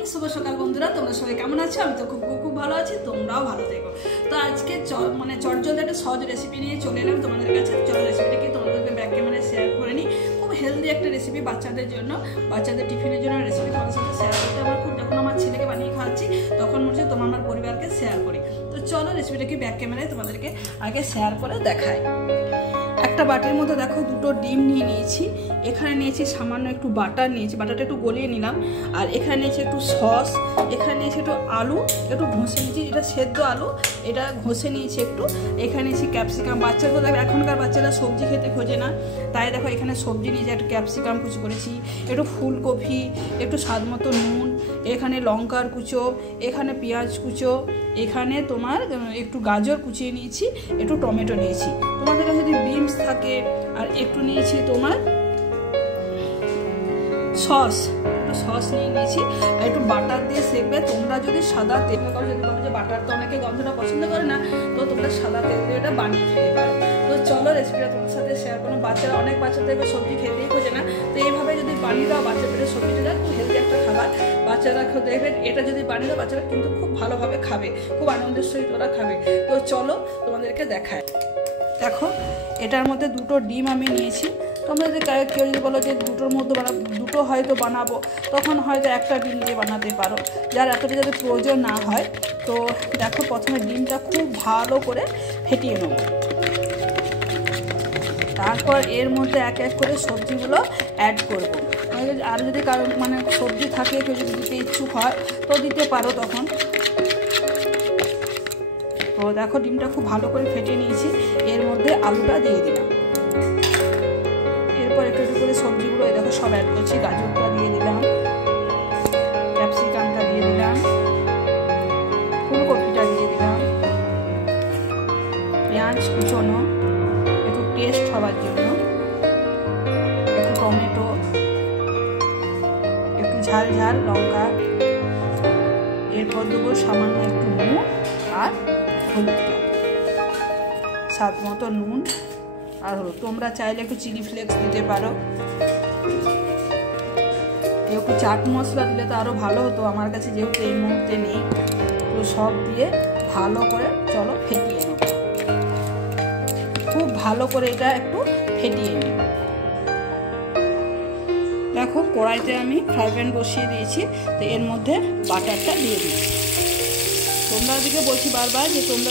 Morning, শুভ সকাল বন্ধুরা। তোমরা সবাই কেমন আছো? আমি তো খুব খুব ভালো আছি, তোমরাও ভালো থেকো। তো আজকে চটজলদি একটা সহজ রেসিপি নিয়ে চলে এলাম তোমাদের কাছে। চলো রেসিপিটাকে তোমাদেরকে ব্যাক ক্যামেরায় শেয়ার করে নিই। খুব হেলদি একটা রেসিপি বাচ্চাদের জন্য, বাচ্চাদের টিফিনের জন্য রেসিপি তোমাদের সাথে শেয়ার করতে আমার খুব, যখন আমার ছেলেকে বানিয়ে খাওয়াচ্ছি তখন মনে হচ্ছে তোমার আমার পরিবারকে শেয়ার করি। তো চলো রেসিপিটাকে ব্যাক ক্যামেরায় তোমাদেরকে আগে শেয়ার করে দেখাই। একটা বাটির মধ্যে দেখো দুটো ডিম নিয়ে নিয়েছি, এখানে নিয়েছি সামান্য একটু বাটার নিয়েছি, বাটারটা একটু গলিয়ে নিলাম, আর এখানে নিয়েছি একটু সস, এখানে নিয়েছি একটু আলু একটু ঘষে নিয়েছি, এটা সেদ্ধ আলু, এটা ঘষে নিয়েছি একটু, এখানে নিয়েছি ক্যাপসিকাম। বাচ্চাগুলো দেখো এখনকার বাচ্চারা সবজি খেতে খোঁজে না, তাই দেখো এখানে সবজি নিয়েছি, একটু ক্যাপসিকাম কুচো করেছি, একটু ফুলকপি, একটু স্বাদ মতো নুন, এখানে লঙ্কার কুচো, এখানে পেঁয়াজ কুচো, এখানে তোমার একটু গাজর কুচিয়ে নিয়েছি, একটু টমেটো নিয়েছি, তোমাদের কাছে যদি বিনস থাকে, আর একটু নিয়েছি তোমার সস, একটু সস নিয়ে নিয়েছি, আর একটু বাটার দিয়ে সেঁকবে। তোমরা যদি সাদা তেল করো, যদি বলো যে বাটার তো অনেকে গন্ধটা পছন্দ করে না, তো তোমরা সাদা তেল দিয়ে এটা বানিয়ে খেতে পারো। তো চলো রেসিপিটা তোমার সাথে শেয়ার করো। বাচ্চারা, অনেক বাচ্চাদেরকে সবজি খেতেই খোঁজে না, তো এইভাবে যদি বানিয়ে দাও বাচ্চা পেটে সবজিটা খুব হেলদি একটা খাবার, বাচ্চারা দেখবেন এটা যদি বানিয়ে দাও বাচ্চারা কিন্তু খুব ভালোভাবে খাবে, খুব আনন্দের সহিত ওরা খাবে। তো চলো তোমাদেরকে দেখায়। দেখো এটার মধ্যে দুটো ডিম আমি নিয়েছি। তোমরা যদি কেউ যদি বলো যে দুটোর মধ্যে দুটো হয়তো বানাবো, তখন হয়তো একটা ডিম দিয়ে বানাতে পারো, যার এতটা যদি প্রয়োজন না হয়। তো দেখো প্রথমে ডিমটা খুব ভালো করে ফেটিয়ে নেব, তারপর এর মধ্যে এক এক করে সবজিগুলো অ্যাড করব। আর যদি কারো সবজি থাকে, কেউ যদি দিতে ইচ্ছুক হয় তো দিতে পারো তখন। তো দেখো ডিমটা খুব ভালো করে ফেটিয়ে নিয়েছি, এর মধ্যে আলুটা দিয়ে দিলাম, এরপর একটু একটু করে সবজিগুলো এই দেখো সব অ্যাড করছি। গাজরটা দিয়ে দিলাম, ক্যাপসিকামটা দিয়ে দিলাম, ফুলকপিটা দিয়ে দিলাম, পেঁয়াজ কুচনো একটু টেস্ট হওয়ার জন্য, একটু টমেটো, একটু ঝাল ঝাল লঙ্কা, এরপর দেবো সামান্য একটু নুন আর হলুদটা, স্বাদ মতো নুন আর হলুদ। তোমরা চাইলে একটু চিলি ফ্লেক্স দিতে পারো, একটু চাট মশলা দিলে তো আরও ভালো হতো, আমার কাছে যেহেতু এই মুহূর্তে নেই। তো সব দিয়ে ভালো করে চলো ফেটিয়ে নেব, খুব ভালো করে এটা একটু ফেটিয়ে নেব। দেখো কড়াইতে আমি ফ্রাই প্যান বসিয়ে দিয়েছি, তো এর মধ্যে বাটারটা দিয়ে দিচ্ছি। তোমরা দিকে বলছি বারবার যে তোমরা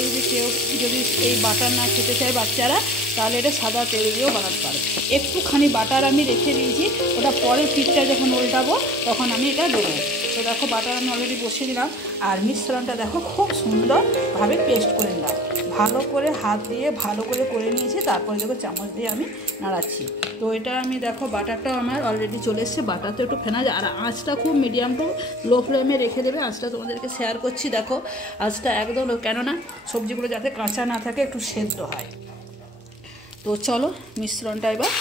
যদি এই বাটার না খেতে চায় বাচ্চারা, তাহলে এটা সাদা তেল দিয়েও বানাতে পারো। একটুখানি বাটার আমি রেখে দিয়েছি, ওটা পরের পিঠটা যখন উল্টাবো তখন আমি এটা দেবো। তো দেখো বাটার আমি অলরেডি বসিয়ে দিলাম, আর মিশ্রণটা দেখো খুব সুন্দরভাবে পেস্ট করে নিলাম, ভালো করে হাত দিয়ে ভালো করে নিয়েছি। তারপরে দেখো চামচ দিয়ে আমি নাড়াচ্ছি। তো এটা আমি দেখো বাটারটাও আমার অলরেডি চলে এসছে, বাটারটা একটু ফেনা যায়, আর আঁচটা খুব মিডিয়াম টু লো ফ্লেমে রেখে দেবে। আঁচটা তোমাদেরকে শেয়ার করছি, দেখো আঁচটা একদম, কেননা সবজিগুলো যাতে কাঁচা না থাকে, একটু সেদ্ধ হয়। তো চলো মিশ্রণটা এবার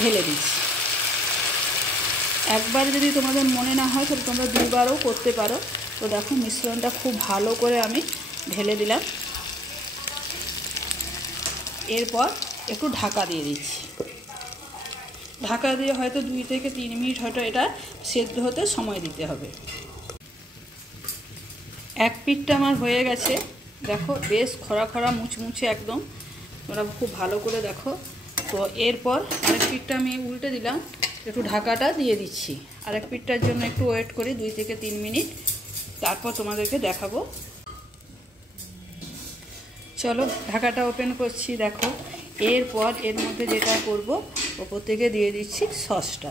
ঢেলে দিচ্ছি। একবার যদি তোমাদের মনে না হয় তাহলে তোমরা দুবারও করতে পারো। তো দেখো মিশ্রণটা খুব ভালো করে আমি ঢেলে দিলাম, এরপর একটু ঢাকা দিয়ে দিচ্ছি। ঢাকা দিয়ে হয়তো 2 থেকে 3 মিনিট হয়তো এটা সেদ্ধ হতে সময় দিতে হবে। এক পিঠটা আমার হয়ে গেছে, দেখো বেশ খরা খরা মুচমুচে একদম, তোমরা খুব ভালো করে দেখো। তো এরপর আরেক পিঠটা আমি উল্টে দিলাম, একটু ঢাকাটা দিয়ে দিচ্ছি। আরেক পিঠটার জন্য একটু ওয়েট করি 2 থেকে 3 মিনিট, তারপর তোমাদেরকে দেখাবো। চলো ঢাকাটা ওপেন করছি। দেখো এরপর এর মধ্যে যেটা করব, ওপর থেকে দিয়ে দিচ্ছি সসটা।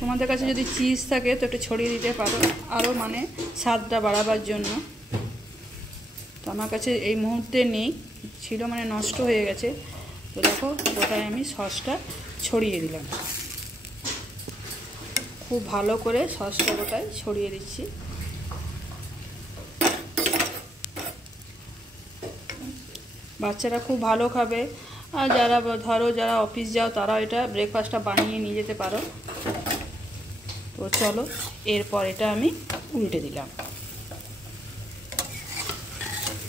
তোমাদের কাছে যদি চিজ থাকে তো একটু ছড়িয়ে দিতে পারো, আরও স্বাদটা বাড়াবার জন্য। তো আমার কাছে এই মুহূর্তে নেই, ছিল নষ্ট হয়ে গেছে। তো দেখো ওটাই আমি সসটা ছড়িয়ে দিলাম, খুব ভালো করে সসটা ওটাই ছড়িয়ে দিচ্ছি। বাচ্চারা খুব ভালো খাবে, আর যারা অফিস যাও তারা এটা ব্রেকফাস্টটা বানিয়ে নিয়ে যেতে পারো। তো চলো এরপর এটা আমি উল্টে দিলাম।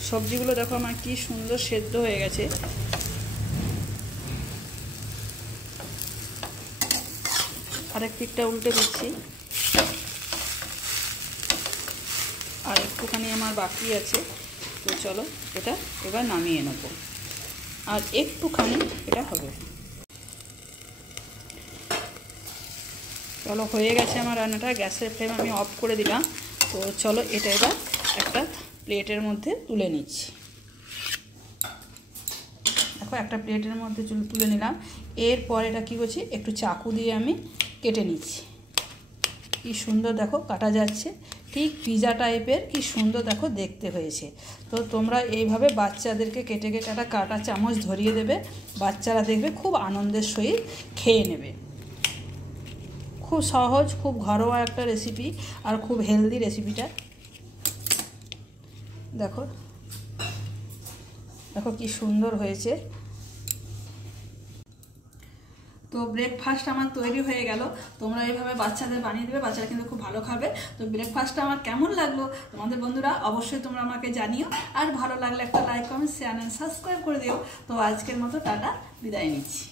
সবজিগুলো দেখো আমার কি সুন্দর সেদ্ধ হয়ে গেছে। আরেক পিঠটা উল্টে দিচ্ছি। আর একটুখানি আমার বাকি আছে, তো চলো এটা এবার নামিয়ে নেব। আর একটুখানি এটা হবে। চলো হয়ে গেছে আমার রান্নাটা, গ্যাসের ফ্লেম আমি অফ করে দিলাম। তো চলো এটা এবার একটা প্লেটের মধ্যে তুলে নিচ্ছি। দেখো একটা প্লেটের মধ্যে তুলে নিলাম। এরপর এটা কী করছি, একটু চাকু দিয়ে আমি কেটে নিচ্ছি। কি সুন্দর দেখো কাটা যাচ্ছে, ঠিক পিজা টাইপের কি সুন্দর দেখো দেখতে হয়েছে। তো তোমরা এইভাবে বাচ্চাদেরকে কেটে কেটে একটা কাটা চামচ ধরিয়ে দেবে, বাচ্চারা দেখবে খুব আনন্দের সহিত খেয়ে নেবে। খুব সহজ, খুব ঘরোয়া একটা রেসিপি, আর খুব হেলদি রেসিপিটা। দেখো দেখো কি সুন্দর হয়েছে। তো ব্রেকফাস্ট আমার তৈরি হয়ে গেল। তোমরা এইভাবে বাচ্চাদের বানিয়ে দেবে, বাচ্চারা কিন্তু খুব ভালো খাবে। তো ব্রেকফাস্টটা আমার কেমন লাগলো তোমাদের বন্ধুরা অবশ্যই তোমরা আমাকে জানিও। আর ভালো লাগলে একটা like, comment, share and subscribe করে দিও। তো আজকের মতো টাটা, বিদায় নিচ্ছি।